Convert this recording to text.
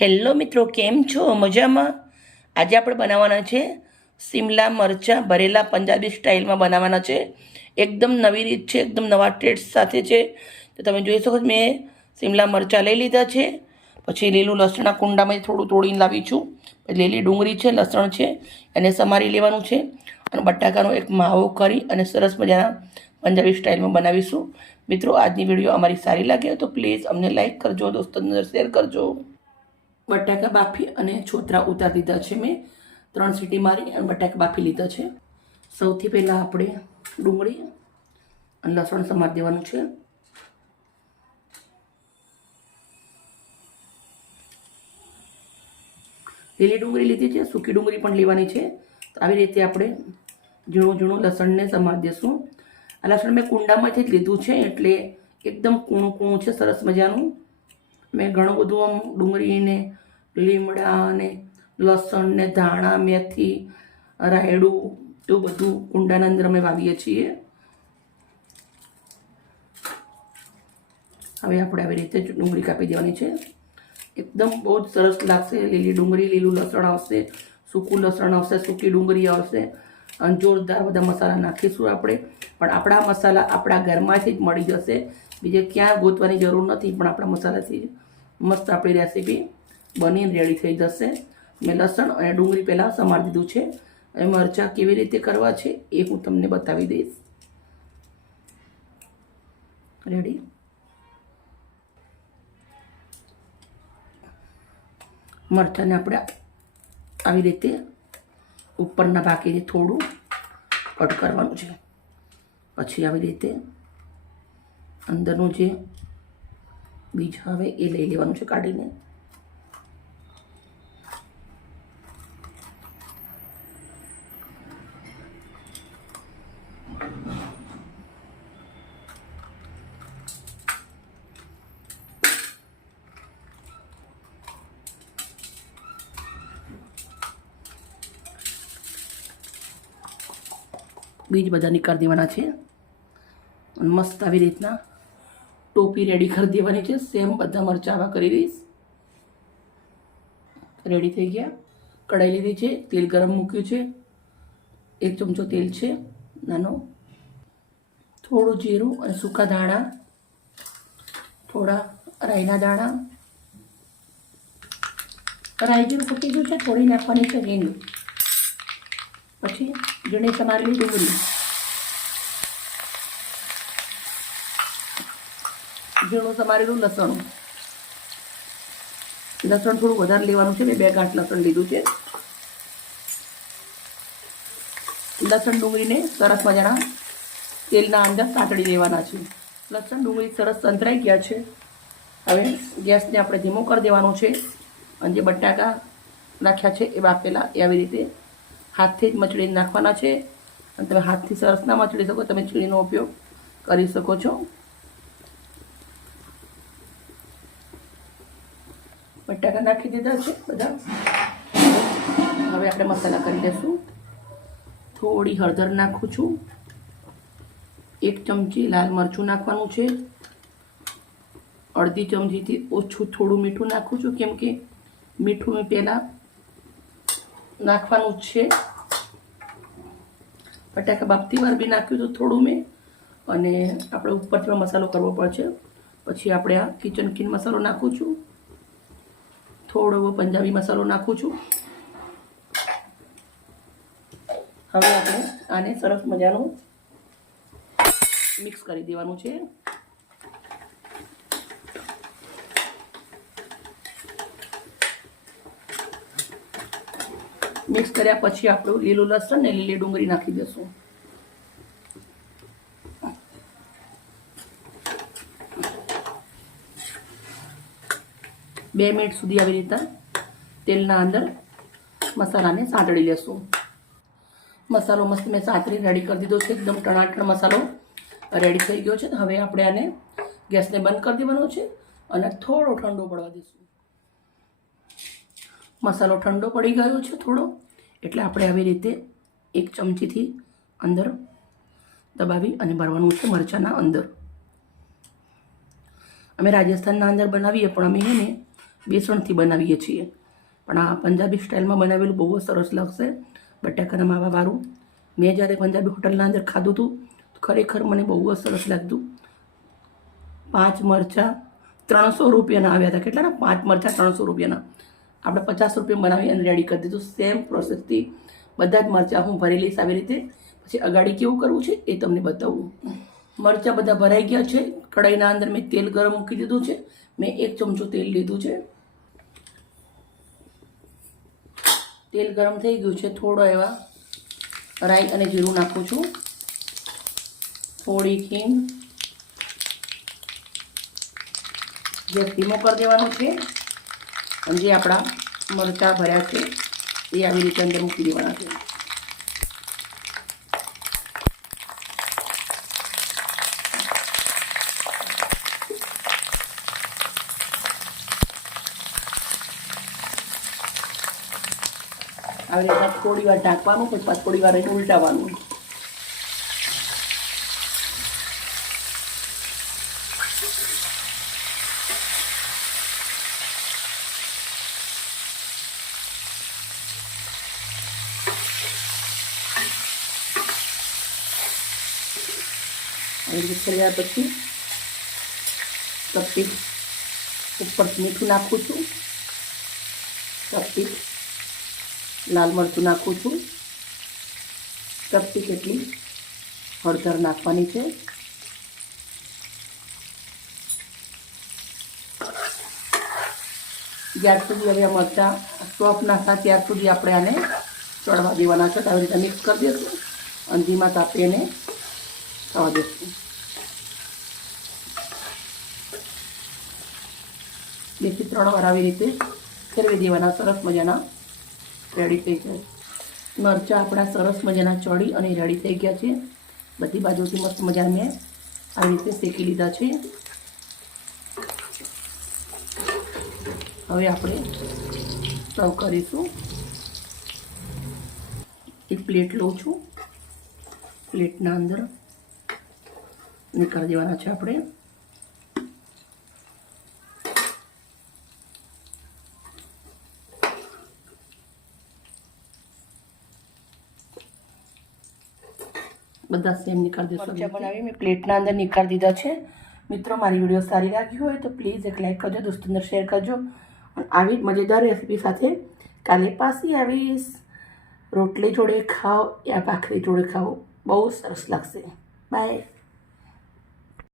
Hello મિત્રો, કેમ છો? મજામાં? આજે આપણે બનાવવાના છે સિમલા મરચાં ભરેલા પંજાબી સ્ટાઇલમાં બનાવવાના છે. એકદમ નવી રીત છે, એકદમ નવા ટેસ્ટ સાથે છે. તો તમે જોઈ શકો મેં સિમલા મરચાં લઈ લીધા છે. પછી લીલું લસણના કુંડામાં થોડું તોડીને લાવી છું. લીલી ડુંગળી છે, લસણ છે, એને સમારી લેવાનું છે. અને બટાકાનો એક માવો કરી અને સરસ મજાના પંજાબી સ્ટાઇલમાં બનાવીશું. મિત્રો, આજની વીડિયો અમારી સારી લાગે તો પ્લીઝ અમને લાઇક કરજો દોસ્તો અંદર શેર કરજો. બટાકા બાફી અને છોતરા ઉતારી દીધા છે મેં. ત્રણ સીટી મારી અને બટાકા બાફી લીધા છે. સૌથી પહેલાં આપણે ડુંગળી અને લસણ સમારી દેવાનું છે. લીલી ડુંગળી લીધી છે, સૂકી ડુંગળી પણ લેવાની છે. તો આવી રીતે આપણે ઝીણું ઝીણું લસણને સમારી દઈશું આ લસણ મેં કુંડામાંથી જ લીધું છે, એટલે એકદમ કૂણું કૂણું છે, સરસ મજાનું. મેં ઘણું બધું આમ ડુંગળીને, લીમડા ને લસણ ને ધાણા, મેથી, રાયડું એવું બધું કુંડાના અંદર અમે વાવીએ છીએ. હવે આપણે આવી રીતે જ ડુંગળી કાપી દેવાની છે. એકદમ બહુ જ સરસ લાગશે. લીલી ડુંગળી, લીલું લસણ આવશે, સૂકું લસણ આવશે, સૂકી ડુંગળી આવશે. અને જોરદાર બધા મસાલા નાખીશું આપણે. પણ આપણા મસાલા આપણા ઘરમાંથી જ મળી જશે. બીજે ક્યાં ગોતવાની જરૂર નથી, પણ આપણા મસાલાથી જ. મસ્ત આપણી રેસીપી બની રેડી થઈ જશે. મેં લસણ અને ડુંગળી પહેલાં સમારી દીધું છે. હવે મરચાં કેવી રીતે કરવા છે એ હું તમને બતાવી દઈશ. રેડી મરચાંને આપણે આવી રીતે ઉપરના ભાગેથી થોડું કટ કરવાનું છે. પછી આવી રીતે અંદરનું જે બીજ હવે એ લઈ લેવાનું છે કાઢીને. બીજ બધા નીકાળી દેવાના છે. મસ્ત આવી રીતના ટોપી રેડી કરી દેવાની છે. સેમ બધા મરચાં આવા કરી દઈશ. રેડી થઈ ગયા. કઢાઈ લીધી છે. તેલ ગરમ મૂક્યું છે. એક ચમચો તેલ છે. નાનો. થોડું જીરું અને સૂકા દાણા થોડા રાઈના દાણા રાઈ જીરું ફૂટી ગયું છે. થોડી નાખવાની છે રીંગ પછી ઝીણી સમારેલી ડુંગળી. ઝીણું સમારેલું લસણ. લસણ થોડું વધારે લેવાનું છે, મેં બે ગાંઠ લસણ લીધું છે. લસણ ડુંગળીને સરસ મજાના તેલના અંદર સાંતળી દેવાના છે. લસણ ડુંગળી સરસ સંતરાઈ ગયા છે. હવે ગેસને આપણે ધીમો કરી દેવાનો છે અને જે બટાકા નાખ્યા છે, એ બાફેલા એ આવી રીતે હાથથી જ મચડીને નાખવાના છે. અને તમે હાથથી સરસ ના મચડી શકો, તમે ચીણીનો ઉપયોગ કરી શકો છો. બટાકા નાખી દીધા છે બધા. હવે આપણે મસાલા કરી લઈશું થોડી હળદર નાખું છું. એક ચમચી લાલ મરચું નાખવાનું છે. અડધી ચમચીથી ઓછું થોડું મીઠું નાખું છું, કેમ કે મીઠું મેં પહેલાં નાખવાનું છે. બટાકા બાફતી વાર બી નાખ્યું હતું થોડું મેં. અને આપણે ઉપરથી મસાલો કરવો પડશે. પછી આપણે આ કિચન કિન મસાલો નાખું છું. થોડો એવો પંજાબી મસાલો નાખું છું. હવે આપણે આને સરસ મજાનું મિક્સ કરી દેવાનું છે. મિક્સ કર્યા પછી આપણું લીલું લસણ ને લીલી ડુંગળી નાખી દઈશું બે મિનિટ સુધી આવી રીતે તેલના અંદર મસાલાને સાંતળી લેશું. મસાલો મસ્ત મેં સાંતળી રેડી કરી દીધો છે. એકદમ ટણાટણ મસાલો રેડી થઈ ગયો છે. હવે આપણે આને ગેસને બંધ કરી દેવાનો છે અને થોડો ઠંડો પડવા દઈશું. મસાલો ઠંડો પડી ગયો છે થોડો, એટલે આપણે આવી રીતે એક ચમચીથી અંદર દબાવી અને ભરવાનું છે મરચાંના અંદર. અમે રાજસ્થાનના અંદર બનાવીએ પણ અમે એને બેસણથી બનાવીએ છીએ. પણ આ પંજાબી સ્ટાઇલમાં બનાવેલું બહુ જ સરસ લાગશે બટાકાના માવાવાળું. મેં જ્યારે પંજાબી હોટલના અંદર ખાધું હતું ખરેખર મને બહુ જ સરસ લાગતું. પાંચ મરચાં ત્રણસો રૂપિયાના આવ્યા હતા. કેટલાના? પાંચ મરચાં ત્રણસો રૂપિયાના. આપણે પચાસ રૂપિયા બનાવી અને રેડી કરી દીધું. સેમ પ્રોસેસથી બધા જ મરચાં હું ભરી લઈશ આવી રીતે. પછી અગાડી કેવું કરવું છે એ તમને બતાવું. મરચાં બધા ભરાઈ ગયા છે. કઢાઈના અંદર મેં તેલ ગરમ મૂકી દીધું છે. મેં એક ચમચો તેલ લીધું છે. તેલ ગરમ થઈ ગયું છે થોડો એવા. રાઈ અને જીરું નાખું છું. થોડી ખીંગ ગેસ ધીમો કરી દેવાનો છે. અને જે આપણા મરચાં ભર્યા છે, એ આવી રીતે અંદર મૂકી દેવાના છે. આવી રીતના થોડી વાર ઢાંકવાનું, પછી થોડી વાર એને ઉલટાવવાનું આવી રીતે ગયા પછી કપી ઉપર મીઠું નાખું છું. કપી લાલ મરચું નાખું છું. ચપટી કેટલી હળદર નાખવાની છે. જ્યાર સુધી હવે મરચાં સોફ નાખતા ત્યાર સુધી આપણે આને ચડવા દેવાના છે. આવી રીતે મિક્સ કરી દઈશું અને ધીમા તાપે એને થવા દઈશું. બેથી ત્રણ વાર આવી રીતે ફેરવી દેવાના. સરસ મજાના રેડી થઈ જાય. મરચાં આપણા સરસ મજાના ચડી અને રેડી થઈ ગયા છે. બધી બાજુથી મસ્ત મજા મેં આવી રીતે શેકી લીધા છે. હવે આપણે સર્વ કરીશું. એક પ્લેટ લઉં છું. પ્લેટના અંદર નીકળી દેવાના છે આપણે. બધા સેમ નીકાળી દેશો મરચાં બનાવી મેં પ્લેટના અંદર નીકાળી દીધા છે. મિત્રો મારી વીડિયો સારી લાગી હોય તો પ્લીઝ એક લાઈક કરજો દોસ્તોને શેર કરજો. અને આવી જ મજેદાર રેસીપી સાથે કાલે પાછી આવીશ. રોટલી જોડે ખાઓ યા ભાખરી જોડે ખાઓ. બહુ સરસ લાગશે. બાય.